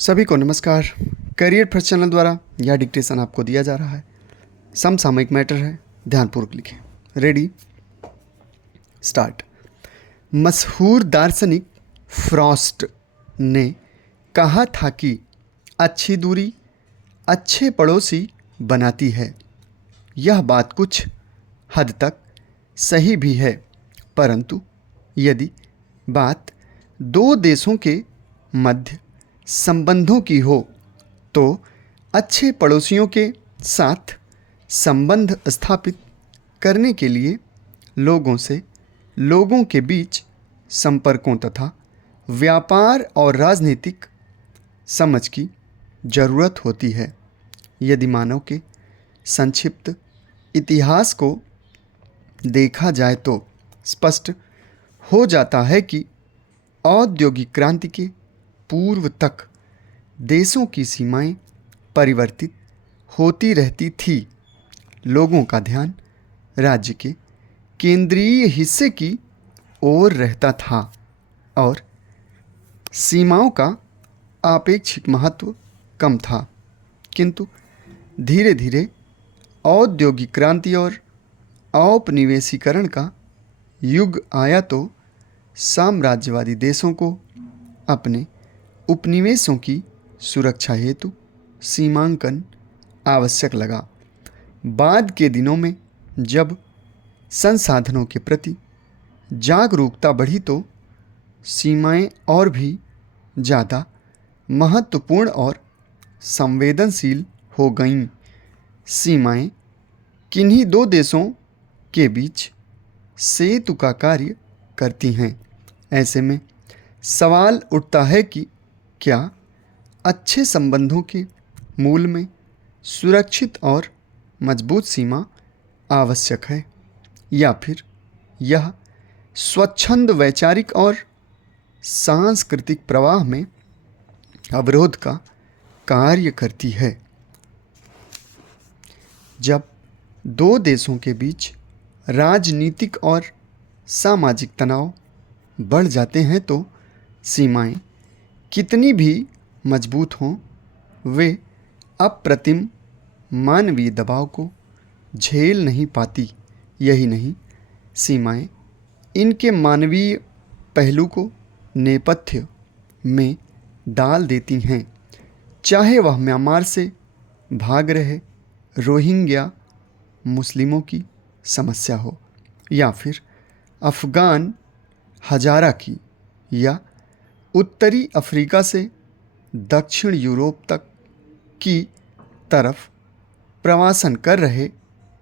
सभी को नमस्कार। करियर फर्स्ट चैनल द्वारा यह डिक्टेशन आपको दिया जा रहा है। समसामयिक मैटर है, ध्यानपूर्वक लिखें। Ready, start. मशहूर दार्शनिक फ्रॉस्ट ने कहा था कि अच्छी दूरी अच्छे पड़ोसी बनाती है। यह बात कुछ हद तक सही भी है, परंतु यदि बात दो देशों के मध्य संबंधों की हो तो अच्छे पड़ोसियों के साथ संबंध स्थापित करने के लिए लोगों के बीच संपर्कों तथा व्यापार और राजनीतिक समझ की जरूरत होती है। यदि मानव के संक्षिप्त इतिहास को देखा जाए तो स्पष्ट हो जाता है कि औद्योगिक क्रांति के पूर्व तक देशों की सीमाएं परिवर्तित होती रहती थी। लोगों का ध्यान राज्य के केंद्रीय हिस्से की ओर रहता था और सीमाओं का आपेक्षिक महत्व कम था। किंतु धीरे धीरे औद्योगिक क्रांति और औपनिवेशीकरण का युग आया तो साम्राज्यवादी देशों को अपने उपनिवेशों की सुरक्षा हेतु सीमांकन आवश्यक लगा। बाद के दिनों में जब संसाधनों के प्रति जागरूकता बढ़ी तो सीमाएं और भी ज़्यादा महत्वपूर्ण और संवेदनशील हो गईं। सीमाएं किन्हीं दो देशों के बीच सेतु का कार्य करती हैं। ऐसे में सवाल उठता है कि क्या अच्छे संबंधों के मूल में सुरक्षित और मजबूत सीमा आवश्यक है, या फिर यह स्वच्छंद वैचारिक और सांस्कृतिक प्रवाह में अवरोध का कार्य करती है। जब दो देशों के बीच राजनीतिक और सामाजिक तनाव बढ़ जाते हैं तो सीमाएं कितनी भी मजबूत हों, वे अप्रतिम मानवीय दबाव को झेल नहीं पाती। यही नहीं, सीमाएं इनके मानवीय पहलू को नेपथ्य में डाल देती हैं। चाहे वह म्यांमार से भाग रहे रोहिंग्या मुस्लिमों की समस्या हो, या फिर अफ़गान हजारा की, या उत्तरी अफ्रीका से दक्षिण यूरोप तक की तरफ प्रवासन कर रहे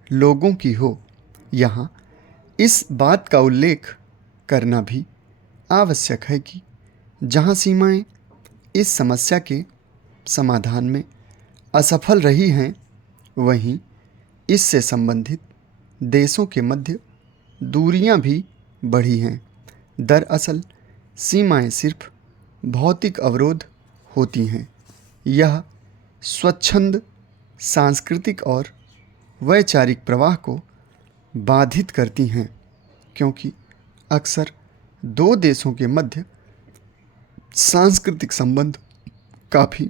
लोगों की हो। यहाँ इस बात का उल्लेख करना भी आवश्यक है कि जहाँ सीमाएं इस समस्या के समाधान में असफल रही हैं, वहीं इससे संबंधित देशों के मध्य दूरियां भी बढ़ी हैं। दरअसल सीमाएं सिर्फ भौतिक अवरोध होती हैं, यह स्वच्छंद सांस्कृतिक और वैचारिक प्रवाह को बाधित करती हैं, क्योंकि अक्सर दो देशों के मध्य सांस्कृतिक संबंध काफ़ी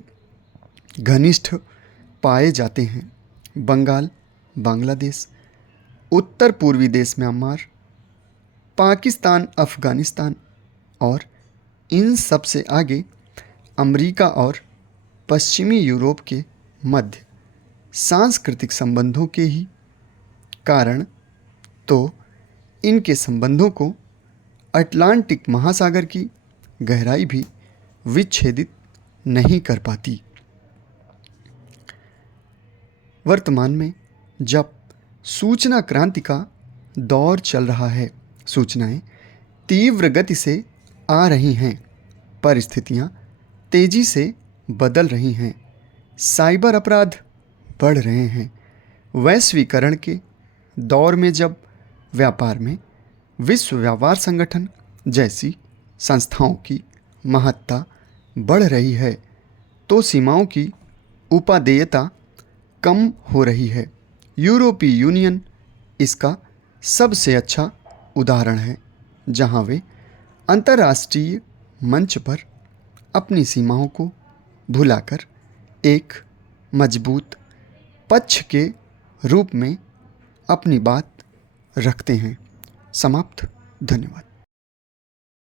घनिष्ठ पाए जाते हैं। बंगाल, बांग्लादेश, उत्तर पूर्वी देश म्यांमार, पाकिस्तान, अफ़गानिस्तान और इन सब से आगे अमेरिका और पश्चिमी यूरोप के मध्य सांस्कृतिक संबंधों के ही कारण तो इनके संबंधों को अटलांटिक महासागर की गहराई भी विच्छेदित नहीं कर पाती। वर्तमान में जब सूचना क्रांति का दौर चल रहा है, सूचनाएं तीव्र गति से आ रही हैं, परिस्थितियां तेजी से बदल रही हैं, साइबर अपराध बढ़ रहे हैं। वैश्वीकरण के दौर में जब व्यापार में विश्व व्यापार संगठन जैसी संस्थाओं की महत्ता बढ़ रही है तो सीमाओं की उपादेयता कम हो रही है। यूरोपीय यूनियन इसका सबसे अच्छा उदाहरण है, जहां वे अंतर्राष्ट्रीय मंच पर अपनी सीमाओं को भुलाकर एक मजबूत पक्ष के रूप में अपनी बात रखते हैं। समाप्त। धन्यवाद।